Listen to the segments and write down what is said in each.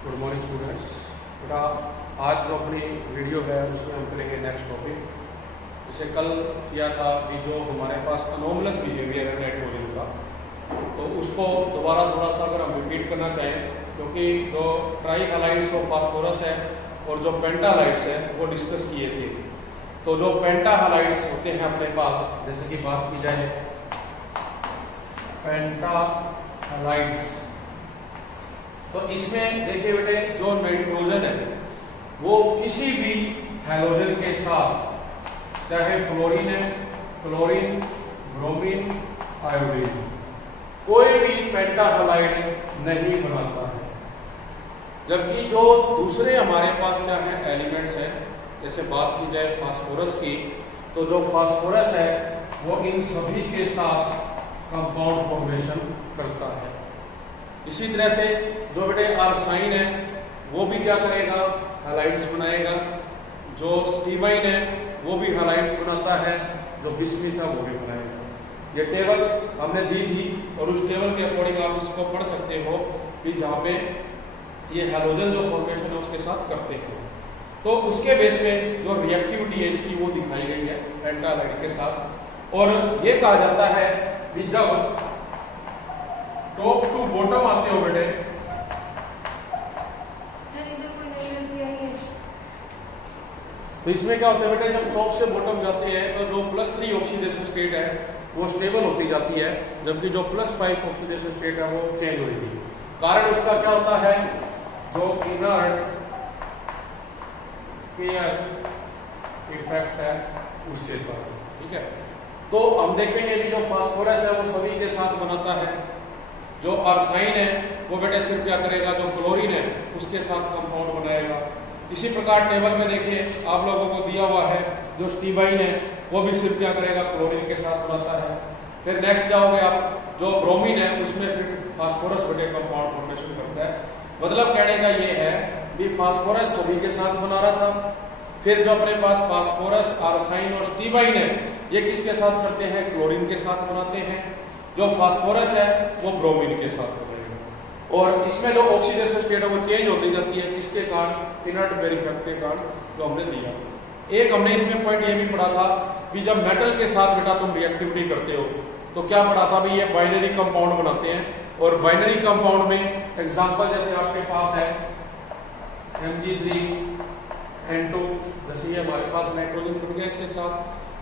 Good morning students. बेटा आज जो अपनी वीडियो है उसमें हम करेंगे नेक्स्ट टॉपिक। जैसे कल किया था कि जो हमारे पास अनोमलस बिहेवियर है नाइट्रोजन का, तो उसको दोबारा थोड़ा सा अगर हम रिपीट करना चाहें, क्योंकि जो ट्राई हैलाइड्स ऑफ फास्फोरस है और जो पेंटा हैलाइड्स है वो डिस्कस किए थे। तो जो पेंटा हैलाइड्स होते हैं अपने पास, जैसे कि बात की जाए पेंटा हैलाइड्स, तो इसमें देखिए बेटे जो नाइट्रोजन है वो किसी भी हैलोजन के साथ, चाहे फ्लोरीन है, क्लोरीन, ब्रोमीन, आयोडीन, कोई भी पेंटा हैलाइड नहीं बनाता है। जबकि जो दूसरे हमारे पास क्या है एलिमेंट्स हैं, जैसे बात की जाए फास्फोरस की, तो जो फास्फोरस है वो इन सभी के साथ कंपाउंड फॉर्मेशन करता है। इसी तरह से जो बेटे आर्साइन है वो भी क्या करेगा, हैलाइड्स बनाएगा। जो स्टीबाइन है वो भी हैलाइड्स बनाता है, जो बिस्मिथ है वो भी बनाएगा। ये टेबल हमने दी थी और उस टेबल के अकॉर्डिंग आप उसको पढ़ सकते हो कि जहाँ पे ये हैलोजन जो फॉर्मेशन है उसके साथ करते हैं। तो उसके बेस में जो रिएक्टिविटी है इसकी वो दिखाई गई है पेंटा हैलाइड के साथ। और ये कहा जाता है कि जब टॉप टू बॉटम आते हो बेटे, तो इसमें क्या होता है बेटे, जब टॉप से बॉटम जाते हैं तो जो +3 ऑक्सीडेशन स्टेट है वो स्टेबल होती जाती है, जबकि जो +5 ऑक्सीडेशन स्टेट है वो चेंज हो जाती है। कारण उसका क्या होता है, जो इनर्ट पेयर इफेक्ट है उसके कारण। ठीक है, तो हम देखेंगे कि जो फास्फोरस है वो सभी के साथ बनाता है। जो आर्साइन है वो बेटे सिर्फ क्या करेगा, जो क्लोरीन है उसके साथ कंपाउंड बनाएगा। इसी प्रकार टेबल में देखिए आप लोगों को दिया हुआ है जो स्टीबाइन है वो भी सिर्फ क्या करेगा, क्लोरीन के साथ बनाता है। फिर नेक्स्ट जाओगे आप, जो ब्रोमीन है उसमें फिर फास्फोरस बेटे कंपाउंड फॉर्मेशन करता है। मतलब कहने का ये है कि फास्फोरस सभी के साथ बना रहा था। फिर जो अपने पास फास्फोरस, आर्साइन और स्टीबाइन है ये किसके साथ करते हैं, क्लोरीन के साथ बनाते हैं। जो फास्फोरस है वो ब्रोमीन के साथ बनेगा। और इसमें जो ऑक्सीडेशन स्टेट है वो चेंज होती जाती है, किसके कारण, इनर्ट पेयर इफेक्ट के कारण, जो हमने दिया। एक हमने इसमें पॉइंट ये भी पढ़ा था कि जब मेटल के साथ बेटा तुम रिएक्टिविटी करते हो तो क्या पढ़ा था भाई, ये बाइनरी कंपाउंड बनाते हैं। और बाइनरी कंपाउंड में एग्जांपल जैसे आपके पास है Mg3N2, जैसे ये हमारे पास नाइट्रोजन जुड़ गया इसके साथ,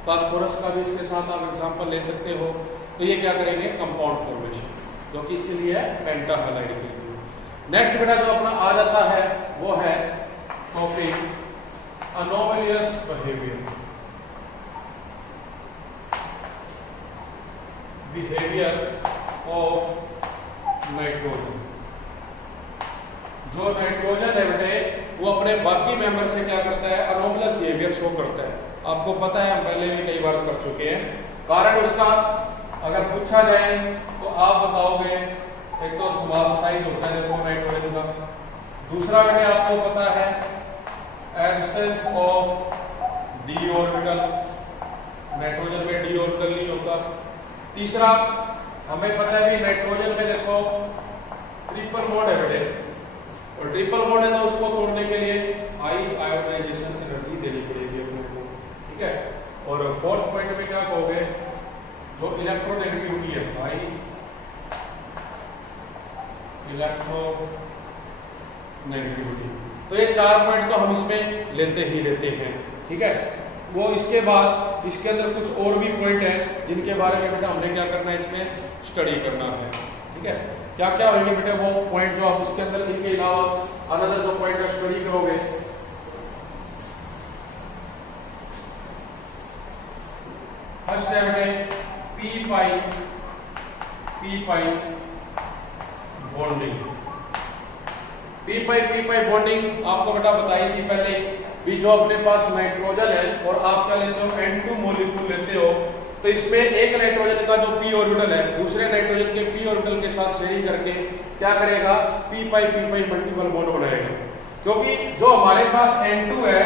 फास्फोरस का भी इसके साथ आप एग्जांपल ले सकते हो। तो ये क्या करेंगे, कंपाउंड फॉर्मेशन, जो कि इसीलिए है पेंटा हैलाइड के लिए। नेक्स्ट बेटा जो अपना आ जाता है वो है टॉपिक अनोमलियस बिहेवियर ऑफ नाइट्रोजन। जो नाइट्रोजन है बेटे वो अपने बाकी मेंबर से क्या करता है, अनोमलस बिहेवियर शो करता है। आपको पता है, हम पहले भी कई बार कर चुके हैं। कारण उसका अगर पूछा जाए तो आप बताओगे, एक तो स्मॉल साइज होता है देखो नाइट्रोजन का, दूसरा बेटे आपको पता है absence of d orbital, nitrogen में डी ऑर्बिटल नहीं होता। तीसरा हमें पता है कि नाइट्रोजन में देखो ट्रिपल बॉन्ड है बेटे, और ट्रिपल बॉन्ड है तो उसको तोड़ने के लिए हाई आयोनाइजेशन एनर्जी देनी पड़ेगी अपने को। ठीक है, और फोर्थ पॉइंट में क्या कहोगे, जो इलेक्ट्रोनेगेटिविटी है, हाई इलेक्ट्रोनेगेटिविटी। तो ये 4 पॉइंट तो हम इसमें लेते ही लेते हैं। ठीक है, वो इसके बाद इसके अंदर कुछ और भी पॉइंट है जिनके बारे में बेटा हमने क्या करना है, इसमें स्टडी करना है। ठीक है, क्या क्या होंगे बेटे वो पॉइंट जो आप इसके अंदर, इनके अलावा अनदर जो पॉइंट है स्टडी करोगे। फर्स्ट है बेटे P pi bonding. P pi bonding आपको बेटा बताई थी पहले भी। जो अपने पास नाइट्रोजन है और आप क्या लेते हो, N2 मॉलिक्यूल लेते हो, तो इसमें एक नाइट्रोजन का जो p ऑर्बिटल है दूसरे नाइट्रोजन के p ऑर्बिटल के साथ शेयरिंग करके क्या करेगा, पी पाई मल्टीपल बॉन्ड बनाएगा। क्योंकि जो हमारे पास N2 है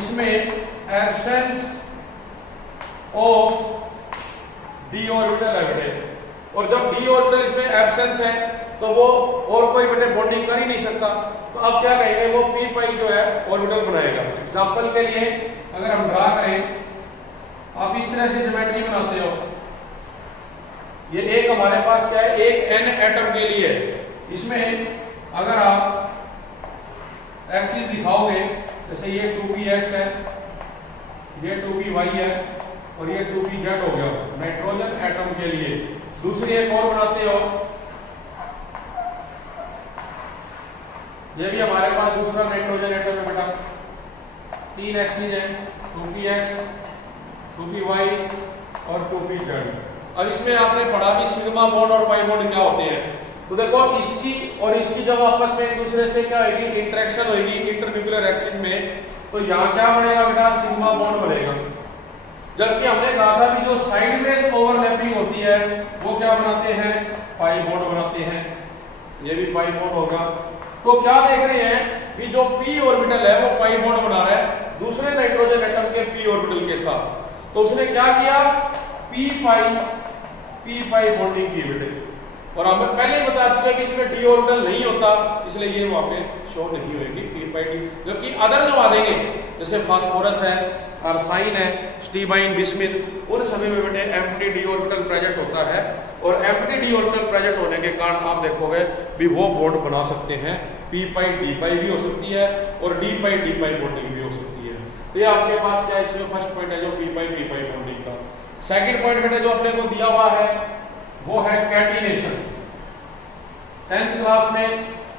इसमें एब्सेंस ऑफ डी ऑर्बिटल है बेटे, और जब डी ऑर्बिटल इसमें एब्सेंस है तो वो और कोई बेटे बॉन्डिंग कर ही नहीं सकता। तो अब क्या कहेंगे, वो पी पाई जो है ऑर्बिटल बनाएगा। एग्जांपल के लिए अगर हम ड्रा करें, आप इस तरह से ज्योमेट्री बनाते हो, ये एक हमारे पास क्या है, एक एन एटम के लिए, इसमें अगर आप एक्सिस दिखाओगे, जैसे ये 2px है, ये 2py है और ये 2pz हो गया नाइट्रोजन एटम के लिए। दूसरी एक और बनाते हो, ये भी हमारे पास दूसरा नाइट्रोजन एटम है बेटा, 3 एक्सिस है, 2px, 2py और 2pz। और इसमें आपने पढ़ा कि सिग्मा बॉन्ड और पाई बॉन्ड क्या होते हैं। तो देखो इसकी और इसकी जब आपस में एक दूसरे से क्या होगी, इंटरेक्शन होगी इंटरन्यूक्लियर एक्सिस में, तो यहाँ क्या बनेगा बेटा, सिग्मा बॉन्ड बनेगा। जबकि हमने कहा था कि जो साइड में ओवरलैपिंग होती है वो क्या बनाते हैं, पाई बॉन्ड बनाते हैं। ये भी पाई बॉन्ड होगा। तो क्या देख रहे हैं कि जो p ऑर्बिटल है वो पाई बॉन्ड बना रहा है दूसरे नाइट्रोजन एटम के p ऑर्बिटल के साथ। तो उसने क्या किया, p पाई बॉन्डिंग की बेटे। और हमें पहले ही बता चुके कि इसमें d ऑर्बिटल नहीं होता, इसलिए ये वहां पे शो नहीं होगी p पाई d। जबकि अदर जो आ देंगे जैसे फास्फोरस है, आर्साइन है, स्टीबाइन, बिस्मिथ, उन सभी में बेटे एम्प्टी d ऑर्बिटल प्रेजेंट होता है। और एम्प्टी d ऑर्बिटल प्रेजेंट होने के कारण आप देखोगे भी वो बॉन्ड बना सकते हैं, p पाई d पाई भी हो सकती है और d पाई बॉन्डिंग भी हो सकती है। तो ये आपके पास क्या है, इसमें फर्स्ट पॉइंट है जो p पाई बॉन्डिंग का। सेकंड पॉइंट बेटे जो अपने को दिया हुआ है वो है कैटिनेशन। 10th क्लास में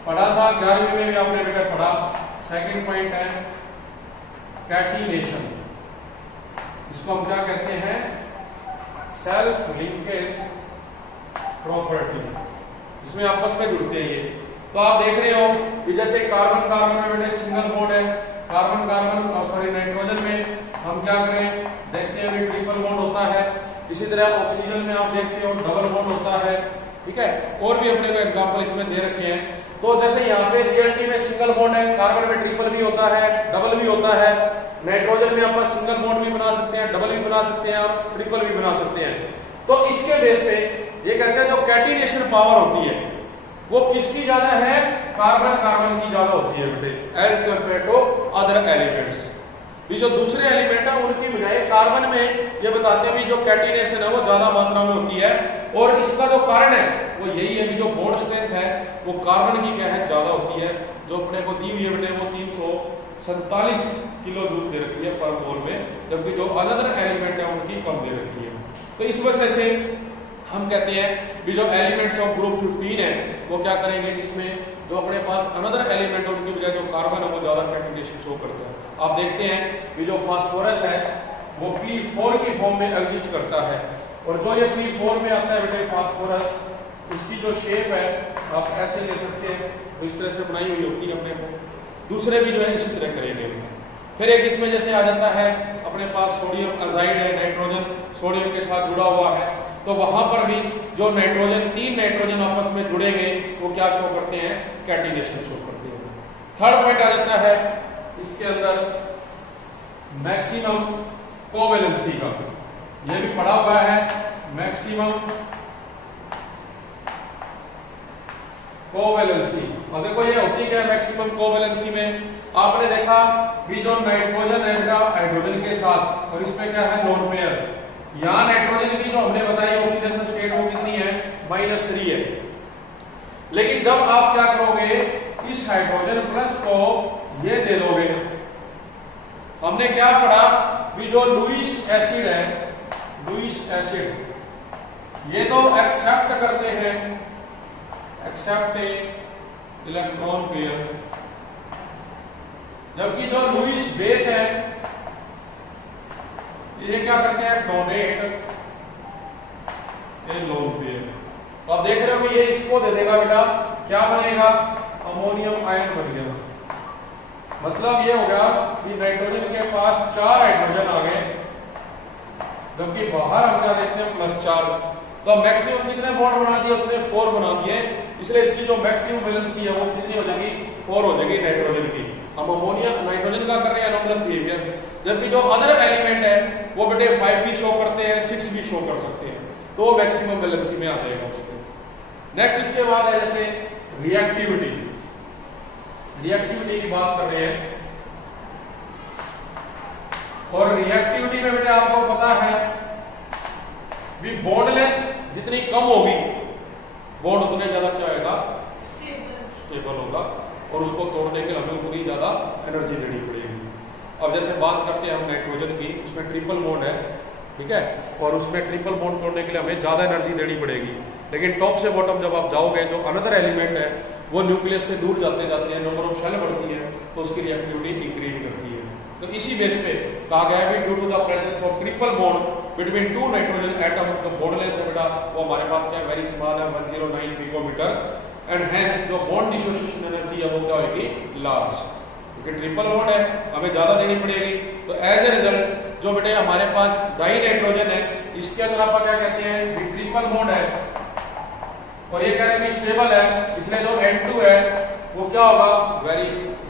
पढ़ा था, 11वीं में भी आपने बेटा पढ़ा। सेकंड पॉइंट है कैटिनेशन। इसको हम क्या कहते हैं, सेल्फ लिंकेज प्रॉपर्टी। इसमें आपस में जुड़ते हैं ये। तो आप देख रहे हो कि जैसे कार्बन कार्बन में बेटे सिंगल बॉन्ड है, कार्बन कार्बन और सॉरी नाइट्रोजन में हम क्या करें, देखते हैं भी ट्रिपल बॉन्ड होता है। इसी तरह ऑक्सीजन में आप देखते हो डबल बॉन्ड होता है, ठीक है। और भी अपने को एग्जांपल इसमें दे रखे हैं। तो जैसे यहाँ पे रियलिटी में सिंगल बॉन्ड है, कार्बन में ट्रिपल भी होता है, डबल भी होता है। नाइट्रोजन में आप सिंगल बॉन्ड भी बना सकते हैं, डबल भी बना सकते हैं और ट्रिपल भी बना सकते हैं। तो इसके बेस पे ये कहते हैं जो कैटिनेशन पावर होती है वो किसकी ज्यादा है, कार्बन कार्बन की ज्यादा होती है बेटे, as compare to other elements. भी जो दूसरे एलिमेंट है उनकी बजाय कार्बन में ये बताते हैं भी जो कैटिनेशन है वो ज्यादा मात्रा में होती है। और इसका जो कारण है वो यही है कि जो बॉन्ड स्ट्रेंथ है वो कार्बन की क्या है, ज्यादा होती है। जो अपने को दी हुई है बेटे वो 347 किलो जूल दे रखी है पर मोल में, जबकि जो अदर एलिमेंट है उनकी कम दे रखी है। तो इस वजह से हम कहते हैं कि जो एलिमेंट्स ऑफ ग्रुप 15 है वो क्या करेंगे, इसमें जो अपने पास अनदर एलिमेंट है उनकी बजाय जो कार्बन है वो ज्यादा कैटिनेशन शो करता है। आप देखते हैं कि जो फास्फोरस है वो P4 की फॉर्म में एग्जिस्ट करता है। और जो ये P4 में आता है बेटे फास्फोरस, इसकी जो शेप है आप ऐसे ले सकते हैं, तो इस तरह से बनाई हुई होती है अपने को। दूसरे भी जो है इसी तरह करेंगे। फिर एक इसमें जैसे आ जाता है अपने पास सोडियम अजाइड है, नाइट्रोजन सोडियम के साथ जुड़ा हुआ है, तो वहां पर भी जो नाइट्रोजन 3 नाइट्रोजन आपस में जुड़ेंगे वो क्या शो करते हैं, कैटिनेशन शो करते हैं। थर्ड पॉइंट आ जाता है इसके अंदर मैक्सिमम कोवेलेंसी का, ये भी पढ़ा हुआ है मैक्सिमम कोवेलेंसी। और देखो ये होती क्या है मैक्सिमम कोवेलेंसी में, आपने देखा भी जो नाइट्रोजन है बेटा हाइड्रोजन के साथ, और इसमें क्या है लोन पेयर। यहाँ नाइट्रोजन की जो हमने बताई ऑक्सीडेशन स्टेट वो कितनी है, -3 है। लेकिन जब आप क्या करोगे, इस हाइड्रोजन प्लस को ये दे दोगे। हमने क्या पढ़ा भी जो लुईस एसिड है, लुईस एसिड ये तो एक्सेप्ट करते हैं, एक्सेप्ट इलेक्ट्रॉन पेयर, जबकि जो लुईस बेस है ये क्या करते हैं, डोनेट ए लोन पेयर। तो आप देख रहे हो कि ये इसको दे देगा बेटा, क्या बनेगा, अमोनियम आयन बन गया। मतलब ये हो गया कि नाइट्रोजन के पास 4 हाइड्रोजन आ गए, जबकि बाहर हम क्या देखते हैं +4। तो मैक्सिमम कितने बॉन्ड बना दिए उसने, 4 बना दिए। इसलिए इसकी जो मैक्सिमम वैलेंसी है वो कितनी हो जाएगी, 4 हो जाएगी नाइट्रोजन की। हम अमोनिया नाइट्रोजन का कर रहे हैं एनोमलस बिहेवियर, जबकि जो अदर एलिमेंट है वो बेटे 5 भी शो करते हैं, 6 भी शो कर सकते हैं, तो वो मैक्सिमम वैलेंसी में आ जाएगा उसके। नेक्स्ट इसके बाद है जैसे रिएक्टिविटी। रिएक्टिविटी की बात कर रहे हैं, और रिएक्टिविटी में बेटे आपको पता है भी बॉन्ड लेंथ जितनी कम होगी बॉन्ड उतने ज्यादा क्या होगा, स्टेबल होगा, और उसको तोड़ने के लिए हमें उतनी ज्यादा एनर्जी देनी पड़ेगी। अब जैसे बात करते हैं हम नाइट्रोजन की, उसमें ट्रिपल बॉन्ड है, ठीक है, और उसमें ट्रिपल बॉन्ड तोड़ने के लिए हमें ज्यादा एनर्जी देनी पड़ेगी। लेकिन टॉप से बॉटम जब आप जाओगे जो अनदर एलिमेंट है वो न्यूक्लियस से दूर जाते जाते हैं, नंबर ऑफ शेल बढ़ती है, तो उसकी रिएक्टिविटी इंक्रीज करती है। तो इसी बेस पे कहा गया है due to the presence of triple bond between two nitrogen atom, तो बॉन्ड लेंथ है बेटा वो हमारे पास क्या वेरी स्मॉल है, 109 पिकोमीटर, एंड हेंस जो बॉन्ड डिसोसिएशन एनर्जी है वो क्या होगी, लार्ज, क्योंकि ट्रिपल बॉन्ड है हमें ज्यादा देनी पड़ेगी। तो एज ए रिजल्ट जो बेटे हमारे पास डाई नाइट्रोजन है, इसके अंदर आप क्या कहते हैं, ट्रिपल बॉन्ड है, और ये कह रहे हैं स्टेबल है, इसलिए जो N2 है वो क्या होगा, वेरी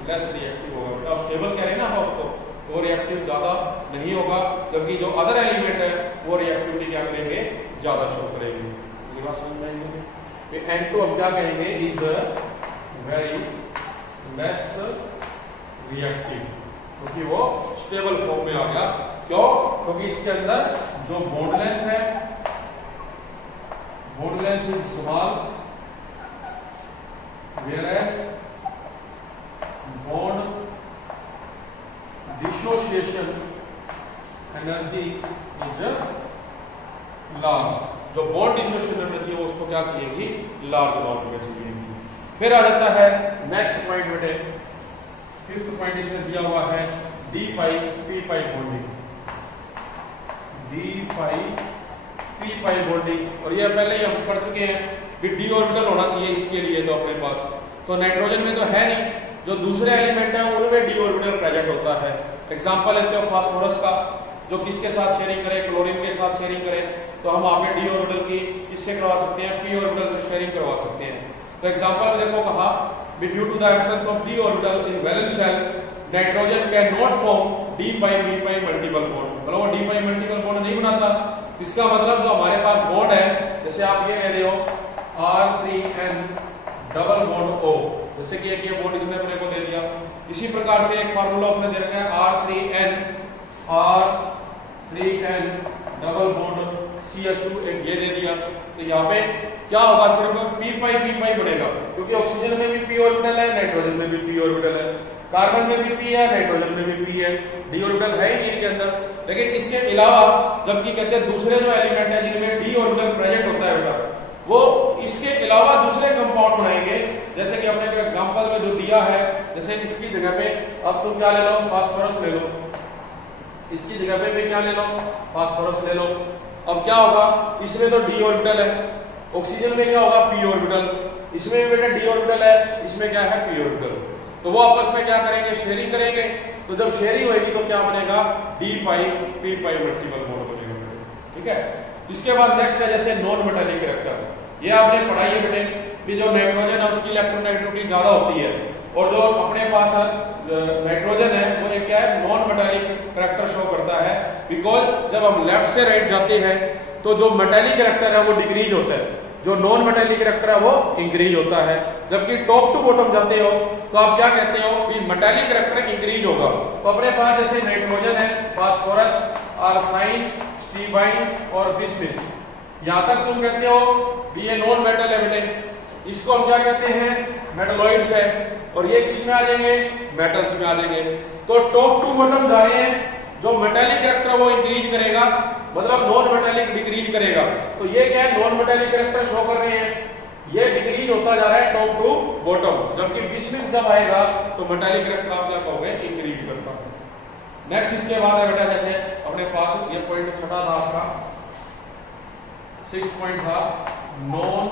लेस रिएक्टिव होगा। बेटा स्टेबल कह रहे हैं ना हम उसको, वो रिएक्टिव ज्यादा नहीं होगा, जबकि जो अदर एलिमेंट है वो रिएक्टिविटी क्या करेंगे, ज्यादा शो करेंगे। ये बात समझ में आएगी। N2 हम क्या कहेंगे, इज वेरी लेस रिएक्टिव, क्योंकि वो स्टेबल फॉर्म में आ गया। क्यों, क्योंकि इसके अंदर जो बॉन्ड लेंथ है, bond length is small, whereas bond dissociation energy is large। जो bond dissociation energy है उसको क्या चाहिएगी, लार्ज अमाउंट में चाहिएगी। फिर आ जाता है नेक्स्ट पॉइंट बेटे, फिफ्थ पॉइंट इसमें दिया हुआ है डी पाई पी पाई बॉन्डिंग, डी पाई पी पाई बॉन्डिंग, और ये पहले ही हम पढ़ चुके हैं कि डी ऑर्बिटल होना चाहिए इसके लिए, तो अपने पास तो नाइट्रोजन में तो है नहीं, जो दूसरे एलिमेंट है उनमें डी ऑर्बिटल प्रेजेंट होता है। एग्जांपल लेते हो फास्फोरस का, जो किसके साथ शेयरिंग करे, क्लोरीन के साथ शेयरिंग करे, तो हम आप डी ऑर्बिटल की किससे करवा सकते हैं, पी ऑर्बिटल से शेयरिंग करवा सकते हैं। तो एग्जांपल में देखो कहा due to the absence of d orbital in valence shell nitrogen can not form d pi p pi multiple bond, मतलब वो डी पाई मल्टीपल बॉन्ड नहीं बनाता। इसका मतलब जो हमारे पास बॉन्ड है, जैसे आप ये कह रहे हो R3N डबल बॉन्ड O, जैसे कि एक ये बॉन्ड इसने अपने को दे दिया, इसी प्रकार से एक फार्मूला उसने दे रखा है R3N डबल बॉन्ड CH2, एक ये दे दिया। तो यहाँ पे क्या होगा, सिर्फ पी पाई बनेगा, क्योंकि ऑक्सीजन में भी पी ऑर्बिटल है, नाइट्रोजन में भी पी ऑर्बिटल है, कार्बन में भी पी है, नाइट्रोजन में भी पी है, डी ऑर्बिटल है ही नहीं इनके अंदर। लेकिन इसके अलावा जबकि कहते हैं दूसरे जो एलिमेंट है जिनमें डी ऑर्बिटल प्रेजेंट होता है बेटा, वो इसके अलावा दूसरे कंपाउंड बनाएंगे, जैसे कि हमने जो एग्जांपल में जो दिया है, जैसे इसकी जगह पे अब तुम क्या ले लो, फास्फोरस ले लो, इसकी जगह पे भी क्या ले लो, फास्फोरस ले लो। अब क्या होगा, इसमें तो डी ऑर्बिटल है, ऑक्सीजन में क्या होगा, पी ऑर्बिटल, इसमें भी बेटा डी ऑर्बिटल है, इसमें क्या है, पी ऑर्बिटल। तो वो आपस में क्या करेंगे, शेयरिंग करेंगे। तो जब शेयरिंग होगी तो क्या बनेगा, डी पाई पी पाई मल्टीपल बॉन्ड बनेगा, ठीक है। इसके बाद नेक्स्ट है जैसे नॉन मेटालिक कैरेक्टर, ये आपने पढ़ाई है बेटे कि जो नाइट्रोजन है उसकी इलेक्ट्रोनेगेटिविटी ज्यादा होती है, और जो अपने पास नाइट्रोजन है वो एक क्या है, नॉन मेटालिक कैरेक्टर शो करता है, बिकॉज जब हम लेफ्ट से राइट जाते हैं तो जो मेटालिक कैरेक्टर है वो डिक्रीज होता है, जो नॉन मेटालिक कैरेक्टर है वो इंक्रीज होता है। जबकि टॉप टू बॉटम जाते हो तो आप क्या कहते हो कि मेटालिक कैरेक्टर इंक्रीज होगा। तो अपने पास जैसे नाइट्रोजन है, फास्फोरस, आर्साइन, स्टीबाइन और बिस्मिथ, यहां तक तुम कहते हो कि ये नॉन मेटल है बेटे, इसको हम क्या कहते हैं, मेटलॉइड्स है, और ये किस में आ जाएंगे, मेटल्स में आ जाएंगे। तो टॉप टू बॉटम जा रहे हैं, जो मेटालिक कैरेक्टर वो इंक्रीज करेगा, मतलब नॉन मेटालिक डिक्रीज करेगा। तो ये क्या है, नॉन मेटालिक कैरेक्टर शो कर रहे हैं, ये डिक्रीज होता जा रहा है टॉप टू बॉटम, जबकि बिस्मिथ जब आएगा तो मेटालिक कैरेक्टर आप क्या कहोगे, इंक्रीज करता है। नेक्स्ट इसके बाद है बेटा जैसे अपने पास ये पॉइंट छठा था आपका, 6 पॉइंट था नॉन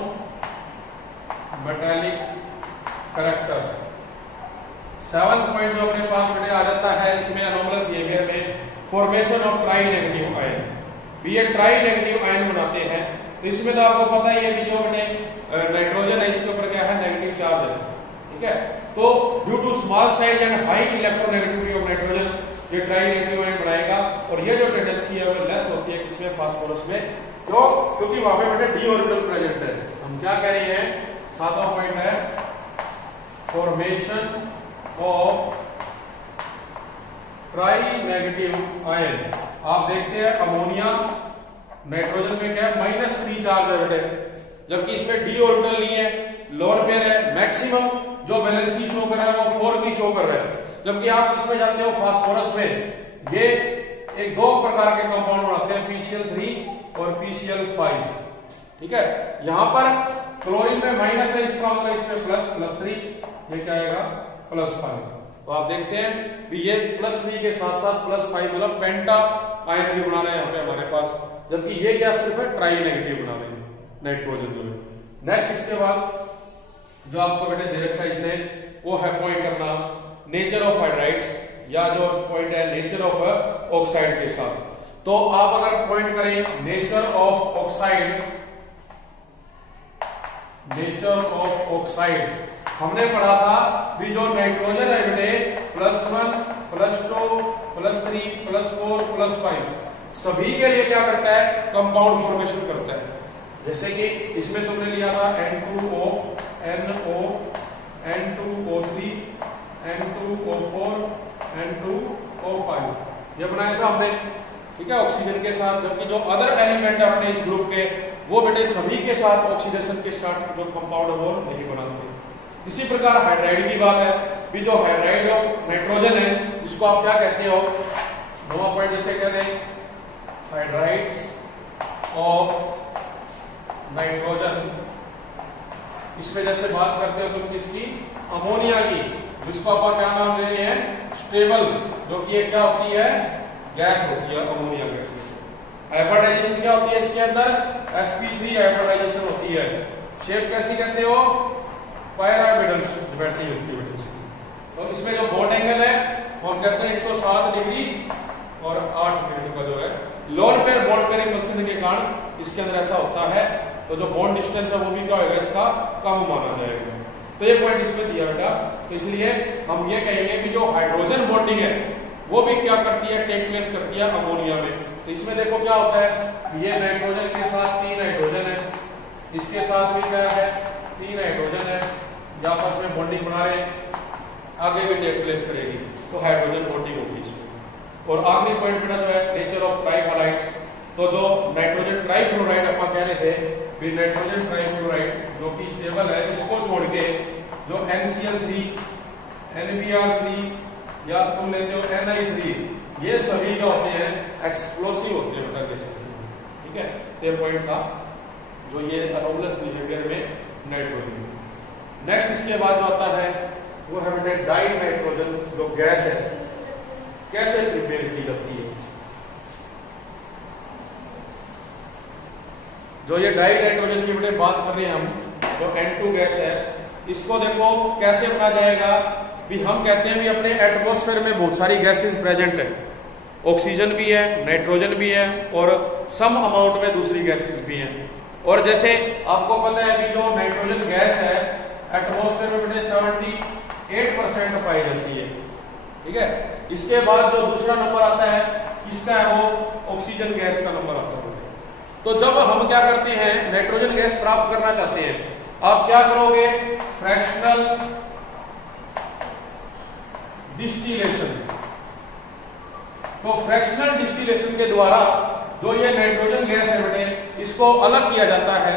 मेटालिक कैरेक्टर। 7 पॉइंट जो अपने पास बेटे आ जाता है इसमें एनोमलस बिहेवियर में formation of try negative ion, ये ट्राई नेगेटिव आयन बनाते हैं। तो इसमें तो आपको पता ही है कि जो बेटे नाइट्रोजन है इसके ऊपर क्या है, नेगेटिव चार्ज है, ठीक है। तो due to small size and high electronegativity of nitrogen ये ट्राई नेगेटिव आयन बनाएगा, और ये जो टेंडेंसी है वो लेस होती है किसमें, फास्फोरस में, क्यों? क्योंकि वहां पे बेटे डी ऑर्बिटल प्रेजेंट है। हम क्या कह रहे हैं, 7वां पॉइंट है formation of try negative ion. आप देखते हैं अमोनिया नाइट्रोजन में क्या है, -3 चार्ज है बेटे, जबकि इसमें डी ऑर्बिटल नहीं है, लोन पेयर है। मैक्सिमम जो वैलेंसी शो कर रहा है वो 4 की शो कर रहा है। जबकि आप इसमें जानते हो फास्फोरस में ये एक 2 प्रकार के कंपाउंड बनाते हैं, PCl3 और PCl5। ठीक है, यहां पर क्लोरीन में माइनस है, इसका मतलब इसमें +3, ये क्या आएगा +5। तो आप देखते हैं कि ये +3 के साथ साथ +5 मतलब पेंटा आयन भी बना रहे हैं यहाँ पे हमारे पास, जबकि ये क्या सिर्फ है ट्राई नेगेटिव बना रहे हैं नाइट्रोजन जो है। नेक्स्ट इसके बाद जो आपको बेटे दे रखा है इसने, वो है पॉइंट अपना नेचर ऑफ हाइड्राइड्स, या जो पॉइंट है नेचर ऑफ ऑक्साइड के साथ। तो आप अगर पॉइंट करें nature of oxide, nature of oxide हमने पढ़ा था भी जो नाइट्रोजन है बेटे +1 +2 +3 +4 +5 सभी के लिए क्या करता है, कंपाउंड फॉर्मेशन करता है। जैसे कि इसमें तुमने लिया था N2O NO N2O3 N2O4 N2O5, ये बनाया था हमने। ठीक है, ऑक्सीजन के साथ। जबकि जो अदर एलिमेंट है अपने इस ग्रुप के, वो बेटे सभी के साथ ऑक्सीडेशन के साथ जो कंपाउंड है वो नहीं बनाते। इसी प्रकार हाइड्राइड की बात है भी, जो हाइड्राइड नाइट्रोजन है इसको आप क्या कहते हो, 9वां पॉइंट जैसे कहते हैं हाइड्राइड्स ऑफ नाइट्रोजन। इसमें जैसे बात करते हो तुम किसकी, अमोनिया की, जिसको आप क्या नाम दे रहे हैं, स्टेबल, जो कि क्या होती है, गैस होती है अमोनिया गैस। हाइब्रिडाइजेशन क्या होती है इसके अंदर, sp3 हाइब्रिडाइजेशन होती है। शेप कैसी कहते हो, पायरामिडल बैठनी होती है इसकी। तो इसमें जो बॉन्ड एंगल है वो हम कहते हैं 107 डिग्री और 8 मिनट का जो है लोन पेयर बॉन्ड पेयर इंपल्सन के कारण इसके अंदर ऐसा होता है। तो जो बॉन्ड डिस्टेंस है वो भी क्या होगा, इसका कम माना जाएगा। तो ये पॉइंट इसमें दिया बेटा। तो इसलिए हम ये कहेंगे कि जो हाइड्रोजन बॉन्डिंग है वो भी क्या करती है, टेक प्लेस करती है अमोनिया में। तो इसमें देखो क्या होता है, ये नाइट्रोजन के साथ 3 नाइट्रोजन है, इसके साथ भी क्या है 3 नाइट्रोजन है, जहां पर इसमें बॉन्डिंग बना रहे हैं, आगे भी टेक प्लेस करेगी तो हाइड्रोजन बॉन्डिंग होगी इसमें। और आखिरी पॉइंट बेटा जो है नेचर ऑफ ट्राइहालाइड्स। तो जो नाइट्रोजन ट्राइफ्लोराइड अपन कह रहे थे, भी नाइट्रोजन ट्राइफ्लोराइड जो कि स्टेबल है, इसको छोड़ के जो NCl3 NBr3 या तुम लेते हो Ni3, ये सभी क्या होते हैं, एक्सप्लोसिव होते हैं बेटा नेचर। ठीक है, तो ये पॉइंट था जो ये अनोमलस बिहेवियर में नाइट्रोजन। नेक्स्ट इसके बाद जो आता है वो है बेटे डाई नाइट्रोजन, जो गैस है कैसे प्रिपेयर की जाती है। जो ये डाई नाइट्रोजन की बेटे बात कर रहे हैं हम, जो N2 गैस है, इसको देखो कैसे बना जाएगा भी। हम कहते हैं भी अपने एटमॉस्फेयर में बहुत सारी गैसेस प्रेजेंट है, ऑक्सीजन भी है, नाइट्रोजन भी है और सम अमाउंट में दूसरी गैसेस भी हैं। और जैसे आपको पता है कि जो नाइट्रोजन गैस है एटमॉस्फेयर में बेटे 78% पाई जाती है। ठीक है, इसके बाद जो दूसरा नंबर आता है किसका है, वो ऑक्सीजन गैस का नंबर आता है। तो जब हम क्या करते हैं, नाइट्रोजन गैस प्राप्त करना चाहते हैं, आप क्या करोगे, फ्रैक्शनल डिस्टिलेशन। तो फ्रैक्शनल डिस्टिलेशन के द्वारा जो ये नाइट्रोजन गैस है बेटे, इसको अलग किया जाता है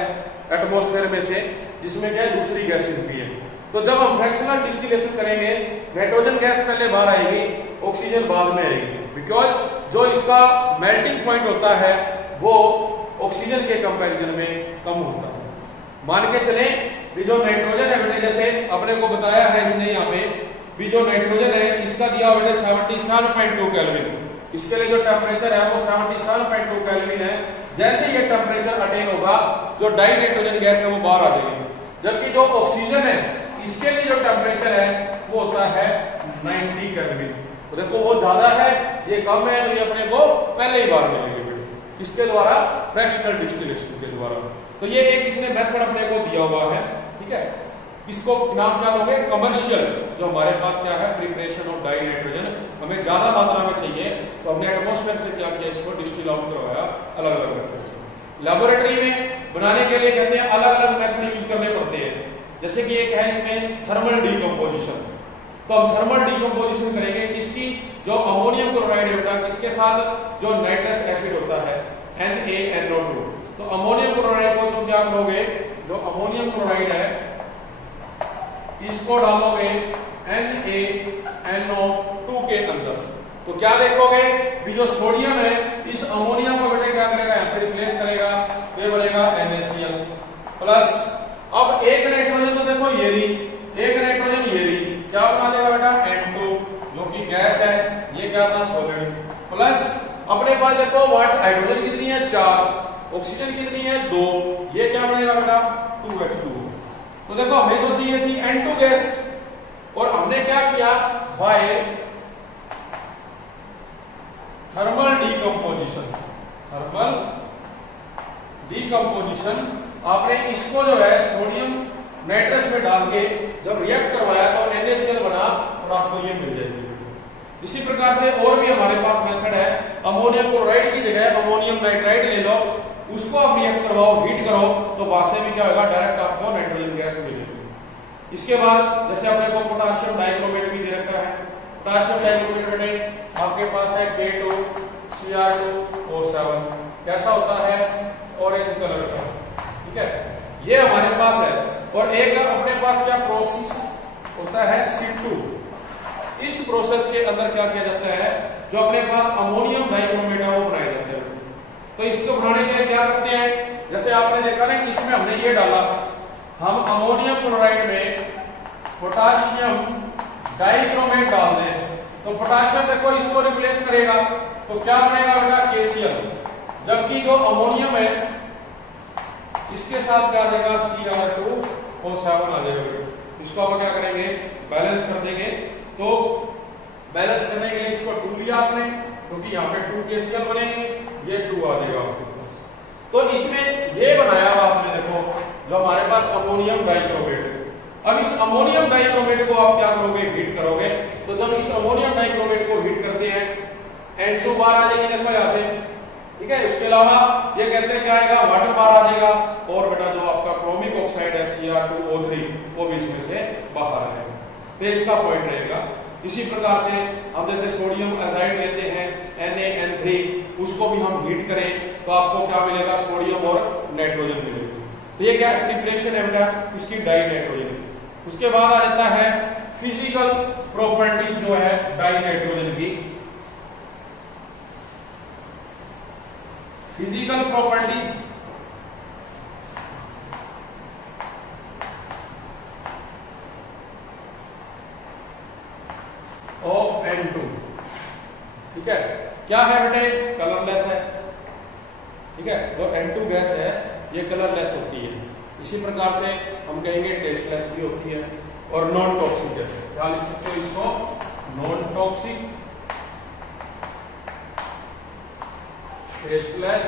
एटमॉस्फेयर में से, जिसमें क्या दूसरी गैसेस भी है। तो जब हम फ्रैक्शनल डिस्टिलेशन करेंगे, नाइट्रोजन गैस पहले बाहर आएगी, ऑक्सीजन बाद में आएगी, बिकॉज जो इसका मेल्टिंग पॉइंट होता है वो ऑक्सीजन के कंपैरिजन में कम होता है। मान के चले भी जो नाइट्रोजन है बेटे, जैसे अपने को बताया है इसने यहाँ पे भी, जो नाइट्रोजन है इसका दिया बेटे 77.2 केल्विन। इसके लिए जो टेम्परेचर है वो 77.2 केल्विन है। जैसे ये टेम्परेचर अटेन होगा, जो डाई नाइट्रोजन गैस है वो बाहर आ जाएगी। जबकि जो ऑक्सीजन है इसके लिए जो टेम्परेचर है वो होता है 90 केल्विन। तो देखो वो ज्यादा है, ये कम है, तो ये अपने को पहले ही बाहर मिलेंगे बेटे, किसके द्वारा, फ्रैक्शनल डिस्टिलेशन के द्वारा। तो ये एक इसने मेथड अपने को दिया हुआ है। ठीक है, इसको नाम क्या दोगे, कमर्शियल। जो हमारे पास क्या है, प्रिपरेशन ऑफ डाई नाइट्रोजन, हमें ज्यादा मात्रा में चाहिए तो हमने एटमॉस्फेयर से क्या किया, इसको डिस्टिल आउट करवाया अलग अलग तरीके से। लेबोरेटरी में बनाने के लिए कहते हैं अलग अलग मेथड यूज करने पड़ते हैं। जैसे कि एक है इसमें थर्मल डीकंपोजिशन। तो हम थर्मल डीकंपोजिशन करेंगे इसकी, जो अमोनियम क्लोराइड होता है इसके साथ जो नाइट्रस एसिड होता है NaNO2। तो अमोनियम क्लोराइड को तुम क्या करोगे, जो अमोनियम क्लोराइड है इसको डालोगे NaNO2 के अंदर। तो क्या देखोगे कि जो सोडियम है इस अमोनियम को बेटे क्या करेगा, ऐसे रिप्लेस करेगा, तो ये बनेगा NaCl प्लस। अब एक नाइट्रोजन तो देखो ये भी, एक नाइट्रोजन ये भी क्या बना देगा बेटा N2 जो कि गैस है, ये क्या था सॉलिड, प्लस अपने पास देखो वाटर हाइड्रोजन कितनी है 4, ऑक्सीजन कितनी है 2, ये क्या बनेगा बेटा 2H2। तो देखो हमें तो चाहिए थी N2 गैस, और हमने क्या किया by thermal decomposition, thermal decomposition आपने इसको जो है सोडियम नाइट्रस में डाल के जब रिएक्ट करवाया तो NaCl बना और आपको ये मिल जाएगी। इसी प्रकार से और भी हमारे पास मेथड है, अमोनियम क्लोराइड की जगह अमोनियम नाइट्राइड ले लो, उसको आप रिएक्ट करवाओ, हीट करो, तो वास्तव में क्या होगा, डायरेक्ट आपको नाइट्रोजन गैस मिलेगी। इसके बाद जैसे अपने को पोटाशियम डाइक्रोमेट भी दे रखा है, पोटाशियम डाइक्रोमेट बेटे आपके पास है K2Cr2O7, कैसा होता है ऑरेंज कलर का, ठीक है, ये हमारे पास है। और एक अपने पास क्या प्रोसेस होता है C2, इस प्रोसेस के अंदर क्या किया जाता है, जो अपने पास अमोनियम डाइक्रोमेट है वो बनाए जाते हैं। तो इसको बनाने के लिए क्या करते हैं, जैसे आपने देखा ना कि इसमें हमने ये डाला, हम अमोनियम क्लोराइड में पोटाशियम डाइक्रोमेट डाल दें तो पोटाशियम देखो इसको रिप्लेस करेगा, तो क्या बनेगा बेटा KCl, जबकि जो अमोनियम है इसके साथ क्या आ जाएगा Cr2O7 आ जाएगा। इसको आप क्या करेंगे, बैलेंस कर देंगे। तो बैलेंस करने के लिए इसको 2 लिया आपने, क्योंकि यहाँ पे 2 KCl बनेंगे, ये 2 आ जाएगा आपके पास। तो इसमें ये बनाया हुआ आपने देखो जो हमारे पास अमोनियम डाइक्रोमेट है। अब इस अमोनियम डाइक्रोमेट को आप क्या करोगे, हीट करोगे। तो जब इस अमोनियम डाइक्रोमेट को हीट करते हैं N2 बाहर आ जाएगी देखो यहाँ से, ठीक है। उसके अलावा ये कहते हैं क्या आएगा, वाटर बाहर आ जाएगा, और बेटा जो आपका क्रोमिक ऑक्साइड है Cr2O3 वो भी इसमें से बाहर आ जाएगा। तो इसका पॉइंट रहेगा। इसी प्रकार से हम जैसे सोडियम एजाइड लेते हैं NaN3, उसको भी हम हीट करें तो आपको क्या मिलेगा, सोडियम और नाइट्रोजन मिलेगा। तो ये क्या प्रिपरेशन है बेटा इसकी डाई नाइट्रोजन। उसके बाद आ जाता है फिजिकल प्रॉपर्टी जो है डाई नाइट्रोजन की, फिजिकल प्रॉपर्टी ऑफ N2, ठीक है। क्या है बेटे, कलरलेस है, ठीक है। जो N2 गैस है ये कलरलेस होती है। इसी प्रकार से हम कहेंगे टेस्टलेस भी होती है और नॉन टॉक्सिक है। क्या लिख सकते हो इसको, नॉन टॉक्सिक, टेस्टलेस,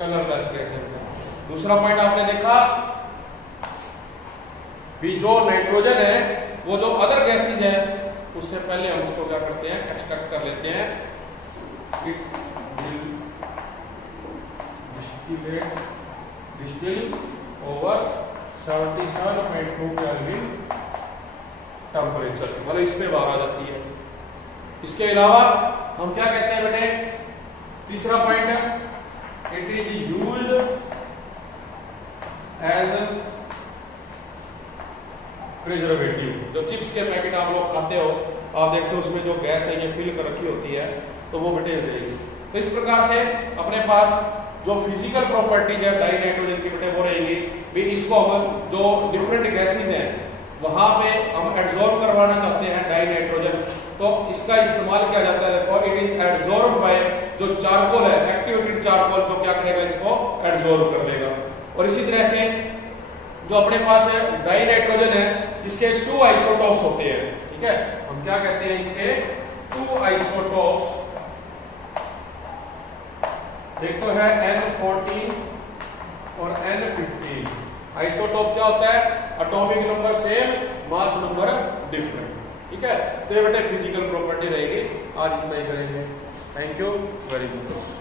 कलरलेस कह सकते हैं। दूसरा पॉइंट आपने देखा भी जो नाइट्रोजन है वो जो अदर गैसेज है उससे पहले हम उसको क्या करते हैं, एक्सट्रैक्ट कर लेते हैं। डिस्टिल ओवर 77.2 केल्विन टेम्परेचर, मतलब इसमें बाहर आ जाती है। इसके अलावा हम क्या कहते हैं बेटे, तीसरा पॉइंट है it is used as preservative. जो चिप्स के पैकेट आप लोग खाते हो, आप देखते हो उसमें जो गैस है ये फिल कर रखी होती है, तो वो बेटे रहेगी। तो इस प्रकार से अपने पास जो फिजिकल प्रॉपर्टीज है डाई नाइट्रोजन की बेटे वो रहेगी भी। इसको हम जो डिफरेंट गैसेज हैं वहां पे हम एब्जॉर्ब करवाना चाहते हैं डाई नाइट्रोजन, तो इसका इस्तेमाल किया जाता है। और इट इज एब्जॉर्ब बाय जो चारकोल है, एक्टिवेटेड चारकोल, जो क्या करेगा इसको एब्जॉर्ब कर लेगा। और इसी तरह से जो अपने पास है डाई नाइट्रोजन है इसके 2 आइसोटोप्स होते हैं, ठीक है। हम क्या कहते हैं, इसके 2 आइसोटोप्स, एक तो है N14 और N15। आइसोटोप क्या होता है, atomic number same, mass number different, ठीक है। तो ये बेटे फिजिकल प्रॉपर्टी रहेगी। आज इतना ही करेंगे। Thank you very much.